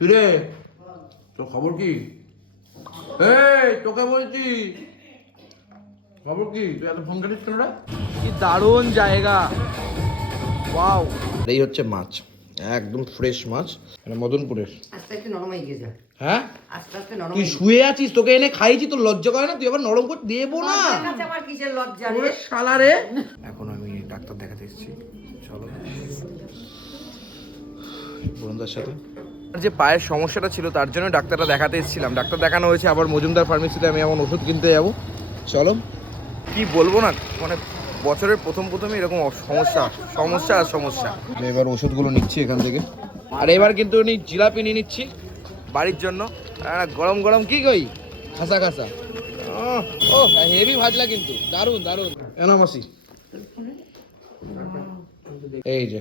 কিরে? তোর খবর কি? এই তোকে বলছি। খবর কি? তুই এত ফোন কাটিস কেন কি দারুণ জায়গা। ওয়াও। এই হচ্ছে মাছ একদম ফ্রেশ মাছ মানে মদনপুরের। আস্তে আস্তে নরম হয়ে গিয়েছে। হ্যাঁ? আস্তে আস্তে নরম তুই শুয়ে আছিস তোকে এনে খাইছি তোর লজ্জা করে না তুই আবার নরম করে দেবো না? আমার কিসের লজ্জা রে? শালা রে। এখন আমি ডাক্তার দেখাতে এসেছি। চলো। বন্ধুদের সাথে। যে পায়ের সমস্যাটা ছিল, তার জন্য ডাক্তারটা দেখাতে এসেছিলাম। ডাক্তার দেখানো হয়েছে, আবার মজুমদার ফার্মেসিতে আমি এমন ওষুধ কিনতে যাব। চলো। কি বলব না মানে বছরের প্রথম প্রথমে এরকম সমস্যা সমস্যা আর সমস্যা। এবার ওষুধগুলো নিচ্ছি এখান থেকে। আর এবার কিন্তু উনি জিলাপি নিয়ে নিচ্ছি বাড়ির জন্য। গরম গরম কি কই? খাসা খাসা। ও হেভি ভাজলা কিন্তু। দারুণ দারুণ এনা মাসি। এই যে,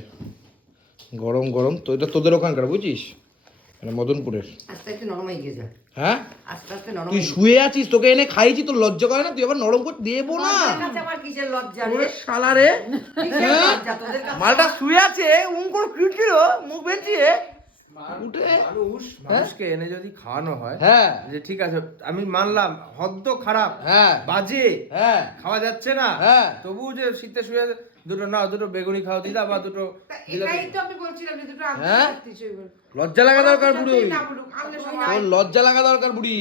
গরম গরম, তো এটা তোদের ওখানকার, বুঝিস? মানে মদনপুরের। আস্তে আস্তে নরম হয়ে গিয়েছে। হ্যাঁ? আস্তে আস্তে নরম তুই শুয়ে আছিস তোকে এনে খাইছি তোর লজ্জা করে না তুই আবার নরম করে দেবো না। আমার কাছে আবার কিসের লজ্জা রে? ওরে শালা রে। কিসের লজ্জা? তোদের কাছে মালটা শুয়ে আছে উঙ্কুর ফিরছিল মুখ বেঁচিয়ে উঠে মানুষ মানুষকে এনে যদি খাওয়ানো হয় হ্যাঁ। যে ঠিক আছে আমি মানলাম হদ্দ খারাপ হ্যাঁ। বাজে হ্যাঁ। খাওয়া যাচ্ছে না হ্যাঁ। তবুও যে শীতে শুয়ে দুটো না দুটো বেগুনি খাও দিদা বা দুটো এটাই তো আমি বলছিলাম যে দুটো হ্যাঁ? লজ্জা লাগা দরকার বুড়ি। তোর লজ্জা লাগা দরকার বুড়ি।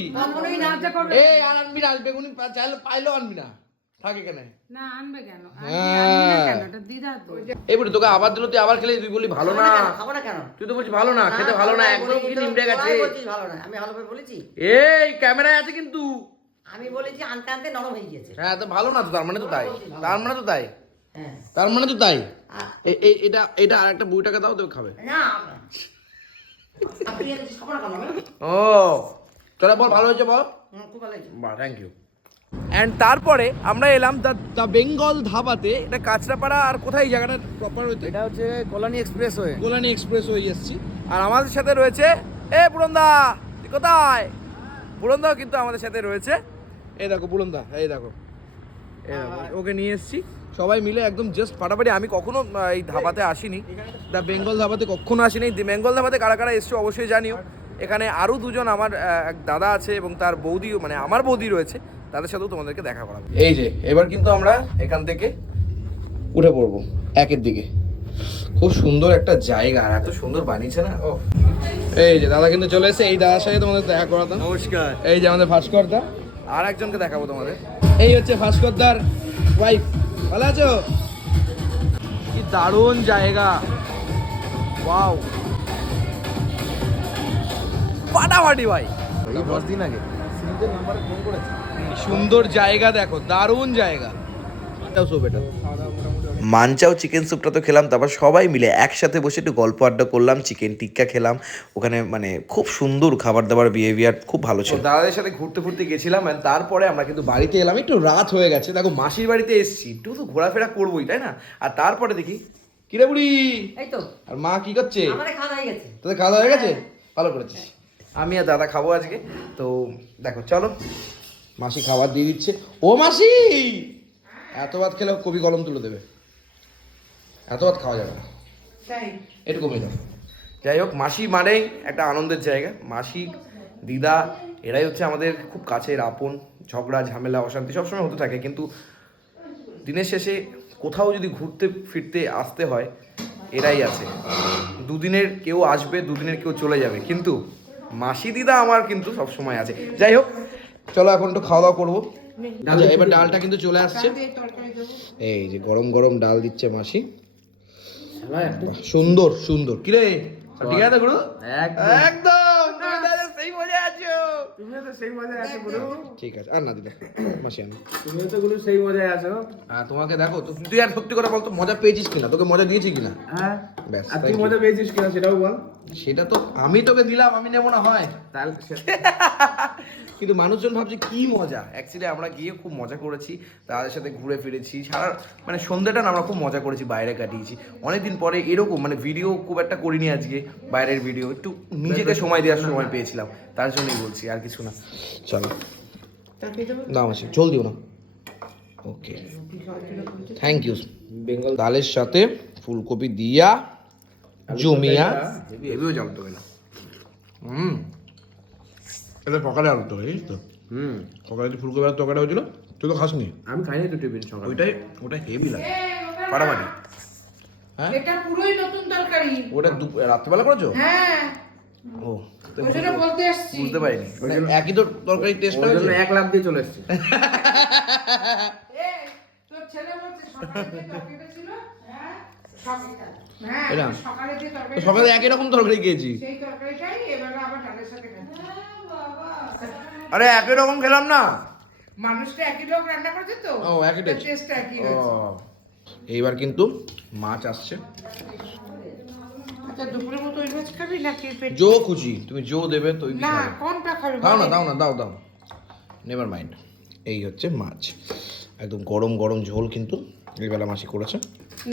এই আর আনবি না বেগুনি চাইলে পাইলেও আনবি না। থাকে কেন? না আনবে কেন? আনবি- হ্যাঁ। তোকে আবার দিল তুই আবার খেলে তুই বলি ভালো না খাব না কেন? তুই তো বলছিস ভালো না খেতে ভালো না একদম কি নিমড়ে গেছে ভালো না আমি ভালো করে বলেছি? এই ক্যামেরায় আছে কিন্তু। আমি বলেছি আনতে আনতে নরম হয়ে গিয়েছে। হ্যাঁ তো ভালো না তো তার মানে তো তাই। তার মানে তো তাই। হ্যাঁ। তার মানে তো তাই। এটা এটা আর একটা বুড়ি টাকা দাও তুমি খাবে। না আপনি এর খাব না কেন? আমি? ও চলে বল ভালো হয়েছে বল? খুব ভালো হয়েছে। থ্যাংক ইউ অ্যান্ড তারপরে আমরা এলাম দ্য দ্য বেঙ্গল ধাবাতে। এটা কাঁচরাপাড়া আর কোথায় এই জায়গাটা প্রপার হইতে? এটা হচ্ছে কল্যাণী এক্সপ্রেস হয়ে। গোলানি এক্সপ্রেস হয়ে এসেছি। আর আমাদের সাথে রয়েছে এ পুরন্দা তুই কোথায়? পুরন্দাও কিন্তু আমাদের সাথে রয়েছে। এই দেখো পুরন্দা এই দেখো। ওকে নিয়ে এসেছি। সবাই মিলে একদম জাস্ট ফাটাফাটি। আমি কখনো এই ধাবাতে আসিনি। দ্য বেঙ্গল ধাবাতে কখনো আসিনি। দি বেঙ্গল ধাবাতে কারা কারা এসছো অবশ্যই জানিও। এখানে আরও দুজন আমার এক দাদা আছে এবং তার বৌদিও মানে আমার বৌদি রয়েছে। তাদের সাথেও তোমাদেরকে দেখা করাবো। এই যে এবার কিন্তু আমরা এখান থেকে উঠে পড়ব একের দিকে। খুব সুন্দর একটা জায়গা আর এত সুন্দর বানিয়েছে না? ও এই যে দাদা কিন্তু চলে এসেছে এই দাদার সাথে তোমাদের দেখা করাতাম নমস্কার। এই যে আমাদের ভাস্কর দা আর একজনকে দেখাবো তোমাদের। এই হচ্ছে ভাস্কর দার ওয়াইফ ভালো আছো? কি দারুণ জায়গা। ওয়াও। ফাটাফাটি ভাই। দশ দিন আগে। সুন্দর জায়গা দেখো দারুণ জায়গা। এটাও সো বেটার মানচাও চিকেন স্যুপটা তো খেলাম তারপর সবাই মিলে একসাথে বসে একটু গল্প আড্ডা করলাম চিকেন টিক্কা খেলাম। ওখানে মানে খুব সুন্দর খাবার দাবার বিহেভিয়ার খুব ভালো ছিল। দাদাদের সাথে ঘুরতে ফুরতে গেছিলাম তারপরে আমরা কিন্তু বাড়িতে এলাম একটু রাত হয়ে গেছে। দেখো মাসির বাড়িতে এসেছি একটু তো ঘোরাফেরা করবোই তাই না? আর তারপরে দেখি কিরে বুড়ি? এই তো। আর মা কি করছে? খাওয়া হয়ে গেছে। তোদের খাওয়া দাওয়া হয়ে গেছে? ভালো করেছিস। আমি আর দাদা খাব আজকে তো দেখো চলো। মাসি খাবার দিয়ে দিচ্ছে। ও মাসি! এত ভাত খেলে কবি কলম তুলে দেবে। এত ভাত খাওয়া যাবে না। একটু কমিয়ে দাও। যাই হোক মাসি মানেই একটা আনন্দের জায়গা। মাসি দিদা এরাই হচ্ছে আমাদের খুব কাছের আপন। ঝগড়া ঝামেলা অশান্তি সবসময় হতে থাকে। কিন্তু দিনের শেষে কোথাও যদি ঘুরতে ফিরতে আসতে হয় এরাই আছে। দুদিনের কেউ আসবে দুদিনের কেউ চলে যাবে। কিন্তু মাসি দিদা আমার কিন্তু সব সময় আছে। যাই হোক চলো এখন একটু খাওয়া দাওয়া করব। আচ্ছা এবার ডালটা কিন্তু চলে আসছে। এই যে গরম গরম ডাল দিচ্ছে মাসি। সুন্দর সুন্দর। কিরে? ঠিক আছে গুরু? একদম। তুমিও তো সেই মজায় আছো গুরু ঠিক আছে আর না দিলে। মাসি আনো তুমিও তো গুরু সেই মজায় আছো। হ্যাঁ তোমাকে দেখো তুই আর সত্যি করে বলতো মজা পেয়েছিস কিনা? তোকে মজা দিয়েছি কিনা? হ্যাঁ ব্যাস আর তুই মজা পেয়েছিস কিনা সেটাও বল। সেটা তো আমি তোকে দিলাম আমি নেব না হয়। তাহলে কিন্তু মানুষজন ভাবছে কি মজা। অ্যাকচুয়ালি আমরা গিয়ে খুব মজা করেছি তাদের সাথে ঘুরে ফিরেছি সারা মানে সন্ধ্যাটা না আমরা খুব মজা করেছি বাইরে কাটিয়েছি। অনেকদিন পরে এরকম মানে ভিডিও খুব একটা করিনি আজকে বাইরের ভিডিও একটু নিজেকে সময় দেওয়ার সময় পেয়েছিলাম তার জন্যই বলছি আর কিছু না। চলো। না মাসি জল দিও না। ওকে থ্যাংক ইউ বেঙ্গল ডালের সাথে ফুলকপি দিয়া জমিয়া ভেবেও জানতে হবে না হুম। এটা সকালে আলু তো জানিস তো? হুম। সকালে যে ফুলকপির তরকারি হয়েছিল তুই তো খাসনি? আমি খাইনি তো টিফিন সকালে। ওইটাই ওটা হেভি লাগে। ফাটাফাটি হ্যাঁ? এটা পুরোই নতুন তরকারি। ওটা রাত্রিবেলা করেছ? হ্যাঁ। ও বলতে আসছি। বুঝতে পারিনি। মানে একই তো তরকারি টেস্ট এক লাখ দিয়ে চলে এসছে। এ, তোর ছেলে বলছে সকালে তরকারিটা ছিল, হ্যাঁ, সকালে- হ্যাঁ? সকালে একই রকম তরকারি খেয়েছি সেই তরকারিটাই এবারে আবার ডালের সাথে খাচ্ছি। আরে একই রকম খেলাম না। মানুষটা একই লোক রান্না করেছে তো ও, একই টেস্ট একই ও এইবার কিন্তু মাছ আসছে। আচ্ছা দুপুরের মতো ওই মাছ খাবি নাকি পেট জো খুশি তুমি জো দেবে তো না কোনটা খাবি দাও না দাও না দাও দাও। নেভার মাইন্ড এই হচ্ছে মাছ। একদম গরম গরম ঝোল কিন্তু এই বেলা মাসি করেছে।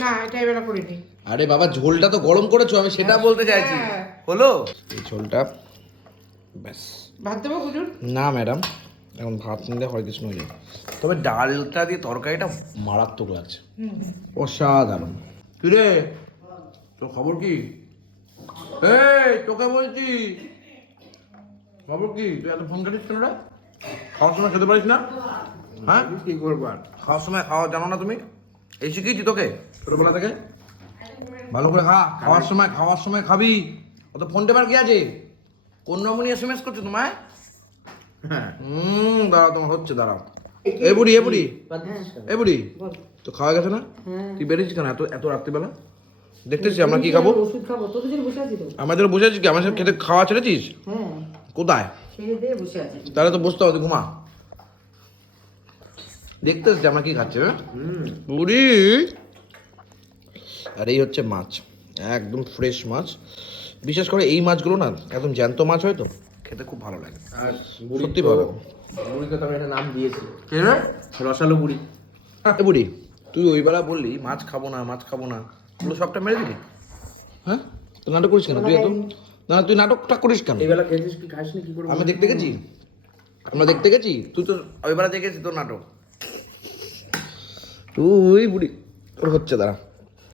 না এটা করিনি। আরে বাবা ঝোলটা তো গরম করেছ আমি সেটা বলতে চাইছি। হলো? এই ঝোলটা ব্যাস। ভাত দেবো হুজুর? না ম্যাডাম। এখন ভাত নিলে হয় কিছু নয় তবে ডালটা দিয়ে তরকারিটা মারাত্মক লাগছে। অসাধারণ। কি রে তোর খবর কি? এই তোকে বলছি। খবর কি তুই এত ফোন কাটিস কেন রে? খাওয়ার সময় খেতে পারিস না? হ্যাঁ? কি করব আর? খাওয়ার সময় খাওয়া জানো না তুমি? এই শিখিয়েছি তোকে ছোটবেলা থেকে। ভালো করে খা খাওয়ার সময় খাওয়ার সময় খাবি। অত ফোন টেপার কি আছে? কোন নমুনি এস এম এস করছ তোমায়? হ্যাঁ। হুম দাঁড়াও তোমার হচ্ছে দাঁড়াও। এ বুড়ি এ বুড়ি। এ বুড়ি তো খাওয়া গেছে না? তুই বেরিয়েছিস কেন এত এত রাত্রিবেলা? দেখতেছি আমরা কি খাব? ওষুধ খাব। তোদের জন্য বসে আছি তো। আমাদের বসে আছিস কি? আমার সাথে খেতে খাওয়া ছেড়েছিস? হ্যাঁ। কোথায়? খেয়ে দিয়ে বসে আছি। তাহলে তো বসতে হবে ঘুমা। দেখতেছি আমরা কি খাচ্ছি হ্যাঁ? বুড়ি আর এই হচ্ছে মাছ। একদম ফ্রেশ মাছ। বিশেষ করে এই মাছগুলো না একদম জ্যান্ত মাছ হয় তো খেতে খুব ভালো লাগে। আর সত্যি ভালো। বুড়িকে তো আমি একটা নাম দিয়েছি। রসালো বুড়ি। এ বুড়ি। তুই ওই বেলা বললি মাছ খাব না মাছ খাব না। সবটা মেরে দিলি? হ্যাঁ? তুই নাটক করিস কেন? তুই এত না তুই নাটকটা করিস কেন? এবেলা খেয়েছিস কি খাসনি কি করব? আমি দেখতে গেছি। আমরা দেখতে গেছি। তুই তো ওই দেখেছিস দেখেছি তোর নাটক। তুই বুড়ি তোর হচ্ছে দাঁড়া।